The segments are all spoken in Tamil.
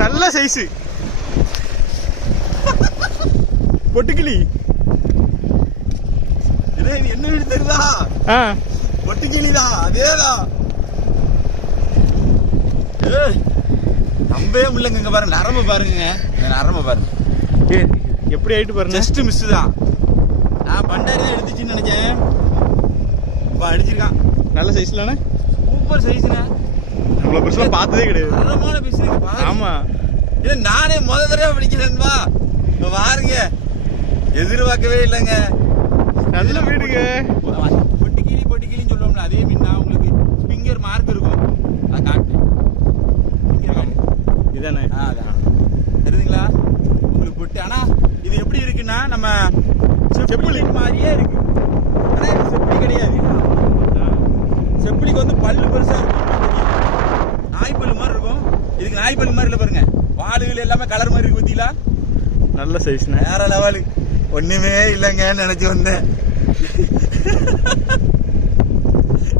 நல்ல சைஸ் பொட்டுக்கிளி. இது என்ன வீடு தெரியுதா? பொட்டுக்கிளிதான், அதேதான். நம்பவே முடியலங்க. இங்க பாருங்க, நரம்பு பாருங்க, நரம்பு பாருங்க. எப்படி ஆயிட்டு பாருங்க. ஜஸ்ட் மிஸ் தான். நான் பண்டாரி தான் எடுத்துச்சுன்னு நினைச்சேன். அடிச்சிருக்கான். நல்ல சைஸ்லானே, சூப்பர் சைஸ்ங்க. நம்மள பெருசா பார்த்ததே கிடையாது. தரமான பீஸ். ஆமா, இல்ல நானே முத தடவை பிடிக்கிறேன்பா. பாருங்க, எதிர்பார்க்கவே இல்லைங்க. நல்ல வீடுங்க. பொட்டிக்கிளின்னு சொல்லுவோம்ல, அதே மீன் தான். உங்களுக்கு ஃபிங்கர் மார்க் இருக்கும், அதை காட்டுறேன். இதானே? அதான் தெரியுதுங்களா உங்களுக்கு பொட்டு. ஆனா இது எப்படி இருக்குன்னா, நம்ம செப்புளி மாதிரியே இருக்கு. ஆனா இது செப்புளி கிடையாது. செப்புளிக்கு வந்து பல்லு பெருசா இருக்கும், நாய்ப்பல்லு மாதிரி இருக்கும். இதுக்கு நாய்ப்பல்லு மாதிரி இல்லை பாருங்க. வாளுகள் எல்லாமே கலர் மாதிரி இருக்கு. பத்திங்களா? நல்ல சைஸ்ண்ணே, வேற லெவலு. ஒண்ணுமே இல்லைங்கன்னு நினைச்சு வந்தேன்.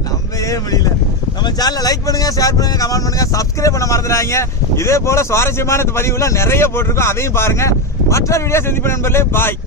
நம்பவே முடியல. நம்ம சேனலை லைக் பண்ணுங்க, ஷேர் பண்ணுங்க, கமெண்ட் பண்ணுங்க, சப்ஸ்கிரைப் பண்ண மறந்துடாதீங்க. இதே போல சுவாரஸ்யமான பதிவுலாம் நிறைய போட்டிருக்கோம், அதையும் பாருங்க. மற்ற வீடியோ சந்திப்பேன் நண்பர்களே. பாய்.